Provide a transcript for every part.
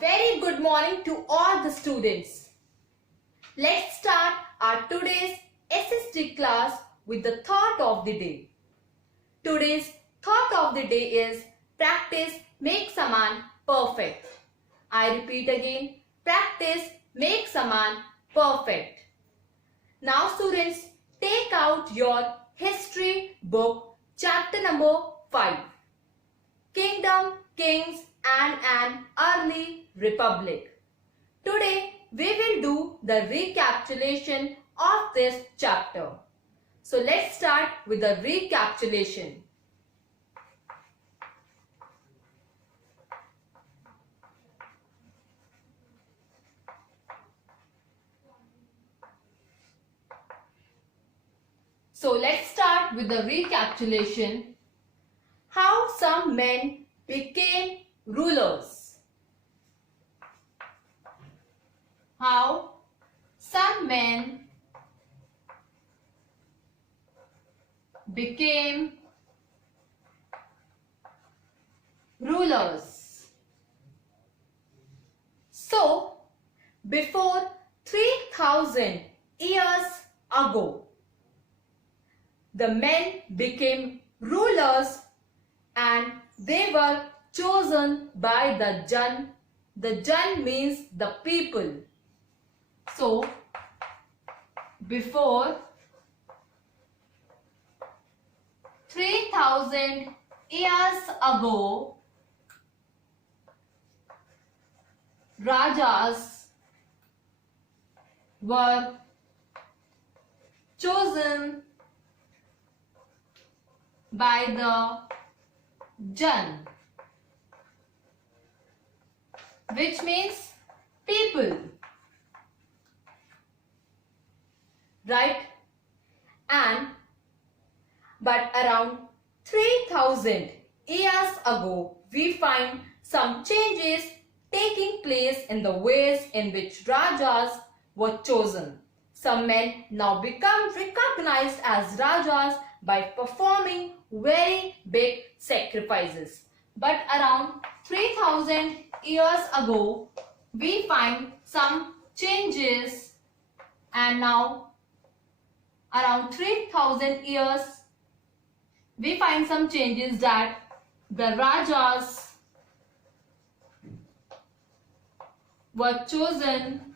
Very good morning to all the students. Let's start our today's SST class with the thought of the day. Today's thought of the day is practice makes a man perfect. I repeat again, practice makes a man perfect. Now students, take out your history book, chapter number 5. Kingdom, Kings and an Early Republic. Today we will do the recapitulation of this chapter. So let's start with the recapitulation. So let's start with the recapitulation. How some men became rulers. How some men became rulers. So, before 3000 years ago, the men became rulers and they were chosen by the Jan. The Jan means the people. So, before 3000 years ago, Rajas were chosen by the Jan, which means people, right? But around 3000 years ago, we find some changes taking place in the ways in which Rajas were chosen. Some men now become recognized as Rajas by performing very big sacrifices. But around 3000 years ago, we find some changes, and now around 3000 years, we find some changes that the Rajas were chosen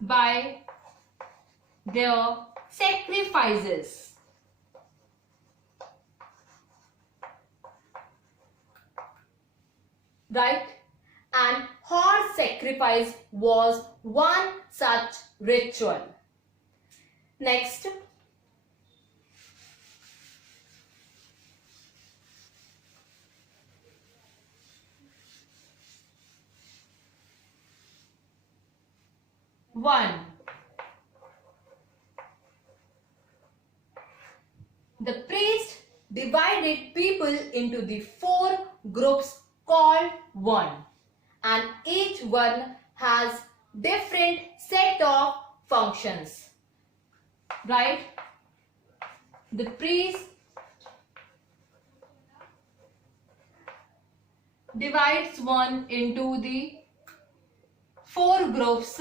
by their sacrifices. Right? And horse sacrifice was one such ritual. Next. One. The priest divided people into the 4 groups called one, and each one has different set of functions. Right? The priest divides one into the 4 groups,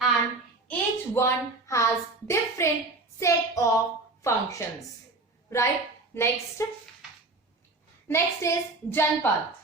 and each one has different set of functions. Right? Next is Janpath.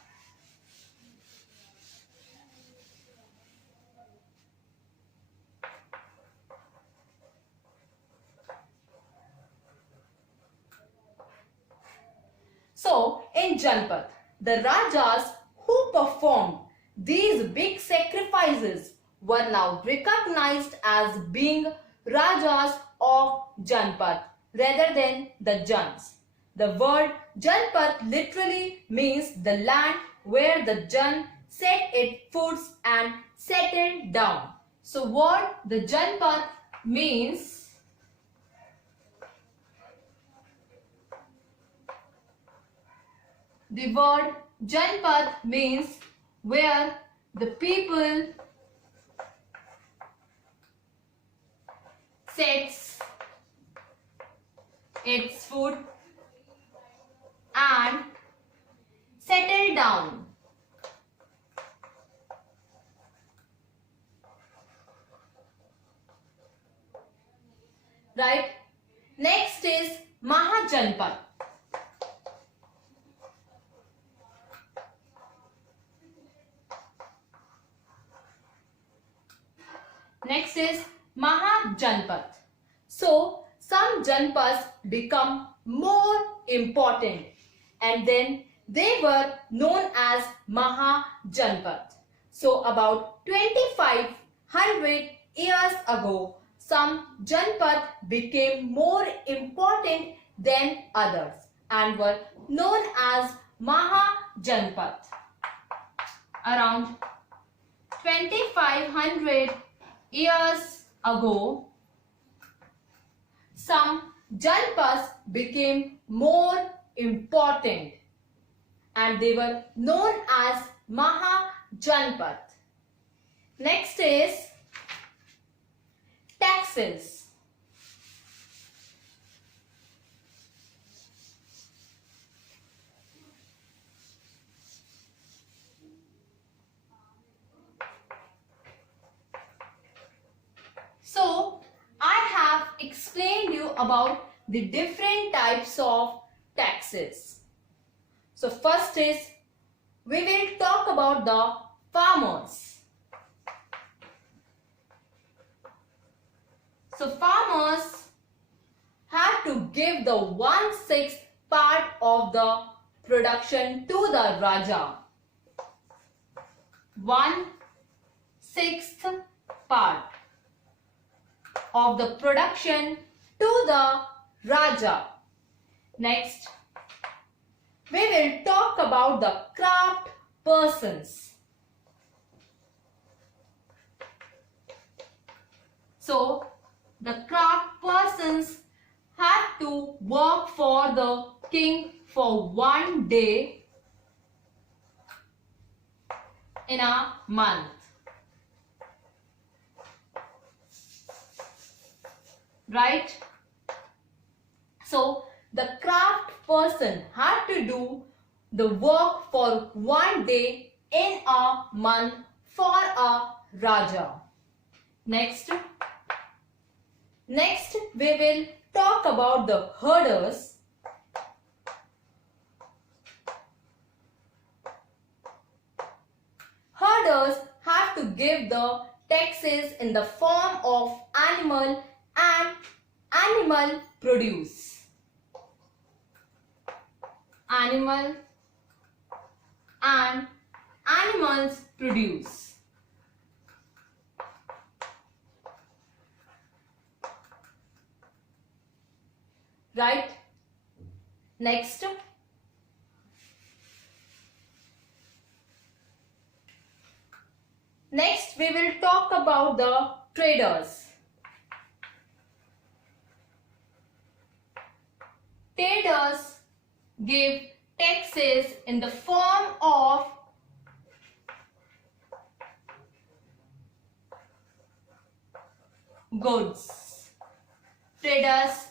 So, in Janpath, the Rajas who performed these big sacrifices were now recognized as being Rajas of Janpath rather than the Jans. The word Janpath literally means the land where the Jan set its foots and settled down. So what the Janpath means, the word Janpath means where the people sets its foot right? Next is Janpath. Next is Janpath. So some Janpaths become more important and then they were known as Janpath. So about 2500 years ago, some Janpath became more important than others and were known as Janpath. Around 2500 years ago, some Janpaths became more important and they were known as Janpath. Next is taxes. So, I have explained you about the different types of taxes. So, first is we will talk about the farmers. So, farmers had to give the 1/6 part of the production to the Raja. 1/6 part of the production to the Raja. Next, we will talk about the craft persons. So, the craft persons had to work for the king for 1 day in a month. Right? So, the craft person had to do the work for 1 day in a month for a Raja. Next we will talk about the herders. Herders have to give the taxes in the form of animal and animal produce. Animal and animals produce. Right? Next. Next, we will talk about the traders. Traders give taxes in the form of goods. Traders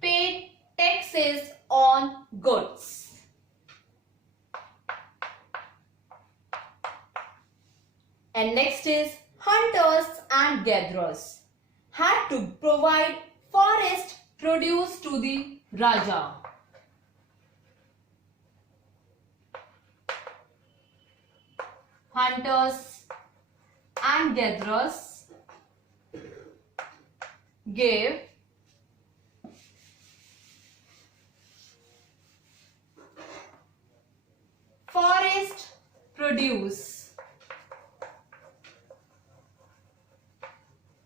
paid taxes on goods. And next is hunters and gatherers had to provide forest produce to the Raja. Hunters and gatherers gave forest produce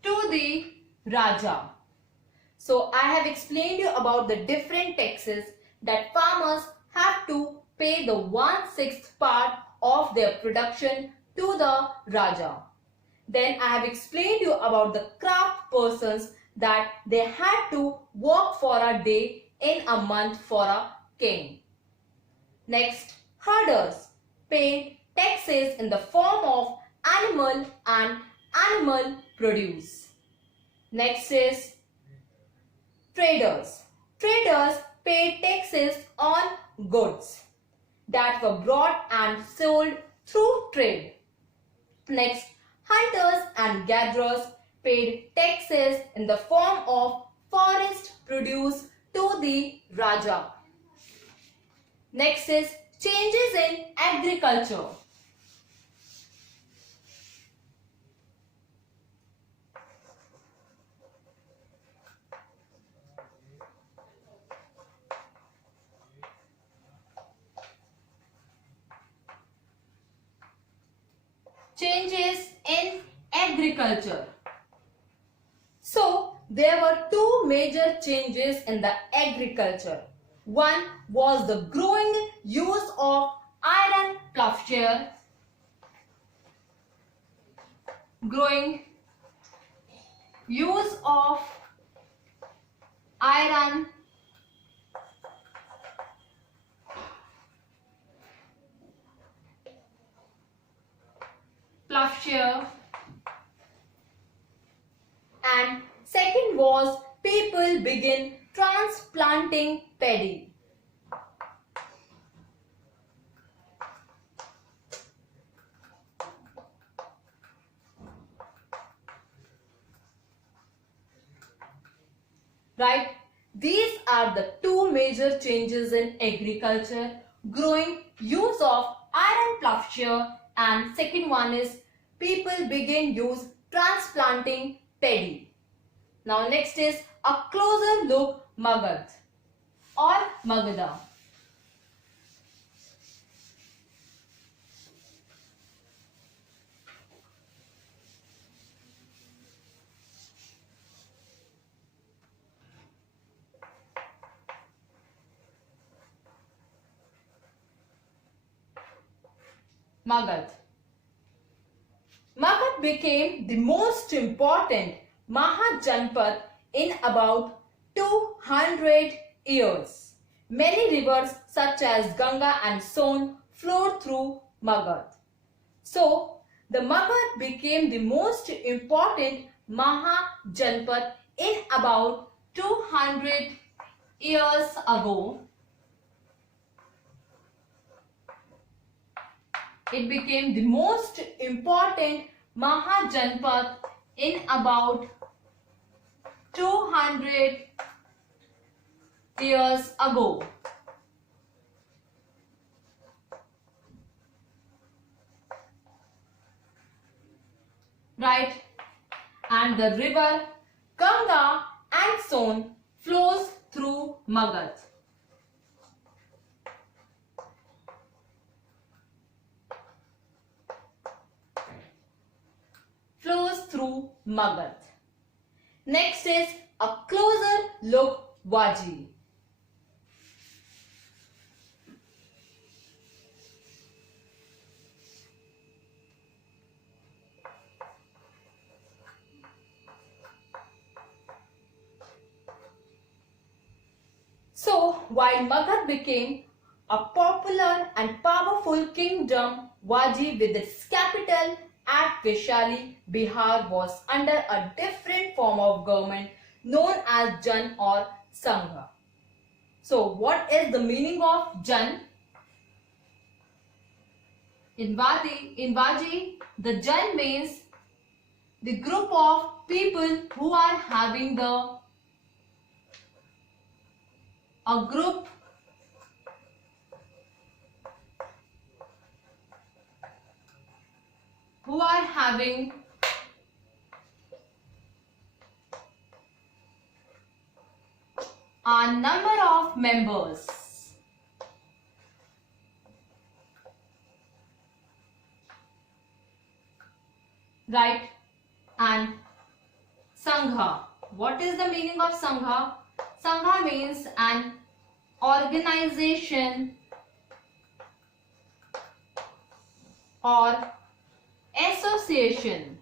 to the Raja. So I have explained you about the different taxes that farmers have to pay the 1/6 part of their production to the Raja. Then I have explained you about the craft persons that they had to work for a day in a month for a king. Next, herders paid taxes in the form of animal and animal produce. Next is traders. Traders paid taxes on goods that were brought and sold through trade. Next, hunters and gatherers paid taxes in the form of forest produce to the Raja. Next is changes in agriculture. Changes in agriculture. So, there were two major changes in the agriculture. One was the growing use of iron plowshare. Growing use of iron plowshare, and second was people begin transplanting paddy. Right? These are the two major changes in agriculture. Growing use of iron plowshare, and second one is people begin use transplanting paddy. Now next is a closer look Magadh or Magadh. Magadh. Magadh became the most important Janpath in about 200 years. Many rivers such as Ganga and Son flowed through Magadh. So, the Magadh became the most important Janpath in about 200 years ago. It became the most important Janpath in about 200 years ago. Right? And the river Ganga and Son flows through Magadh. Flows through Magadh. Next is a closer look Waji. So, while Magadh became a popular and powerful kingdom, Waji with its capital at Vaishali, Bihar was under a different form of government known as Jan or Sangha. So, what is the meaning of Jan? In Vaji, the Jan means the group of people who are having a group who are having a number of members. Right? And Sangha. What is the meaning of Sangha? Sangha means an organization or association.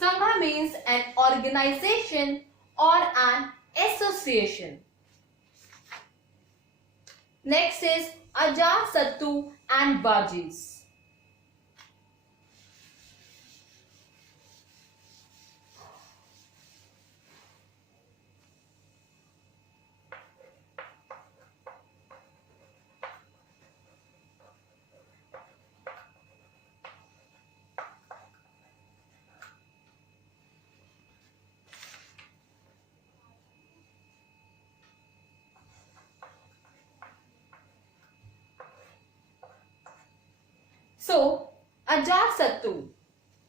Sangha means an organization or an association. Next is Ajasattu and Vajis. So Ajatasattu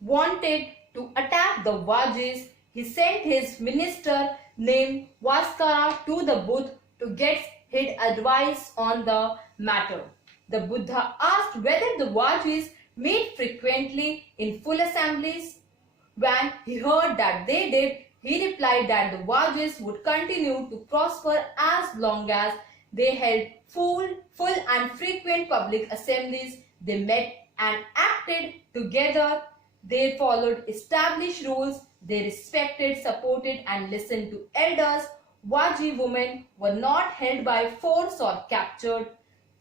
wanted to attack the Vajis. He sent his minister named Vaskara to the Buddha to get his advice on the matter. The Buddha asked whether the Vajis meet frequently in full assemblies. When he heard that they did, he replied that the Vajis would continue to prosper as long as they held full and frequent public assemblies. They met and acted together. They followed established rules. They respected, supported and listened to elders. Vaji women were not held by force or captured.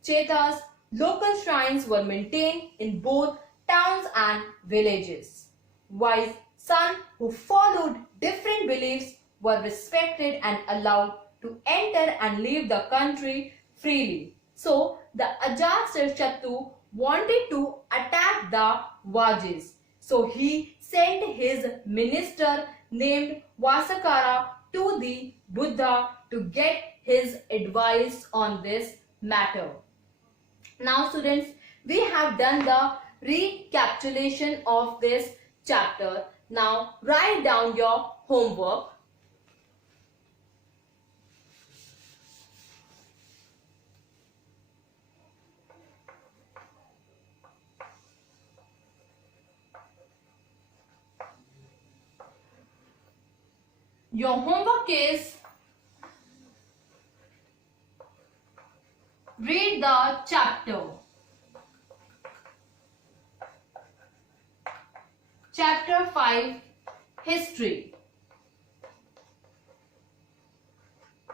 Chetas, local shrines were maintained in both towns and villages. Wise sons who followed different beliefs were respected and allowed to enter and leave the country freely. So the Ajatasattu wanted to attack the Vajis. So he sent his minister named Vasakara to the Buddha to get his advice on this matter. Now students, we have done the recapitulation of this chapter. Now write down your homework. Your homework is read the chapter. Chapter 5 History.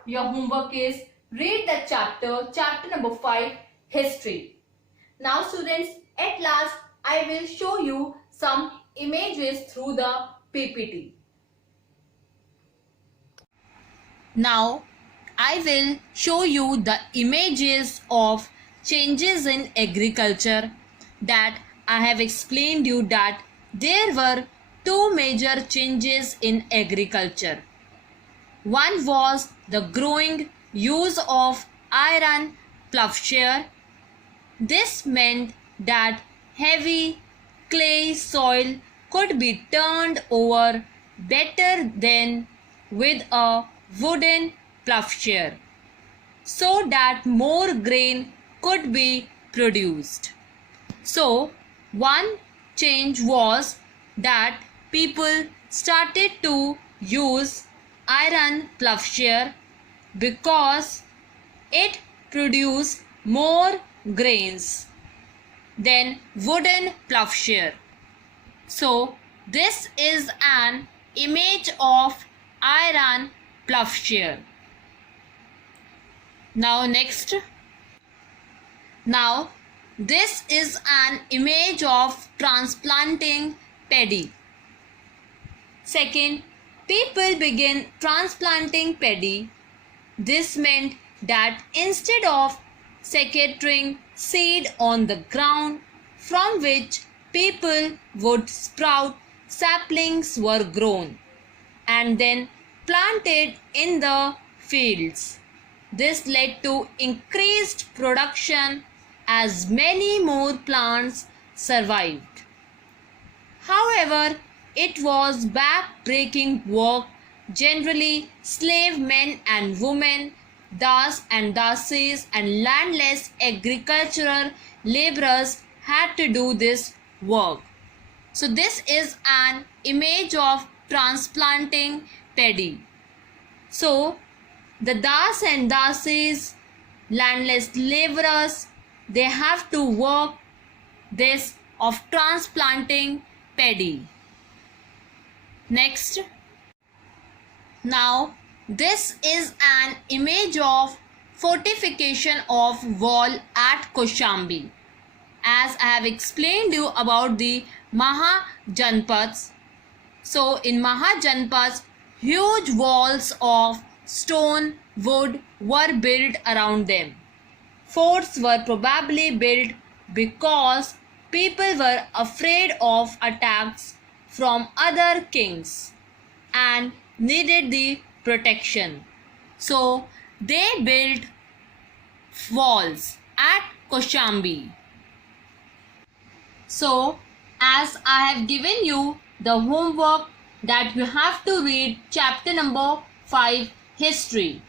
Your homework is read the chapter number 5 History. Now students, at last I will show you some images through the PPT. Now I will show you the images of changes in agriculture that I have explained you that there were two major changes in agriculture. One was the growing use of iron plowshare. This meant that heavy clay soil could be turned over better than with a wooden plowshare, so that more grain could be produced. So one change was that people started to use iron plowshare because it produced more grains than wooden plowshare. So this is an image of iron plowshare. Now next. Now this is an image of transplanting paddy. Second, people began transplanting paddy. This meant that instead of scattering seed on the ground from which people would sprout, saplings were grown and then planted in the fields. This led to increased production as many more plants survived. However, it was back-breaking work. Generally, slave men and women, das and dasis, and landless agricultural laborers had to do this work. So this is an image of transplanting paddy. So the das and dasis, landless laborers, they have to work this of transplanting paddy. Next. Now this is an image of fortification of wall at Kaushambi. As I have explained you about the Janpaths. So in Janpaths, huge walls of stone, wood were built around them. Forts were probably built because people were afraid of attacks from other kings and needed the protection. So they built walls at Kaushambi. So, as I have given you the homework that you have to read chapter number 5, History.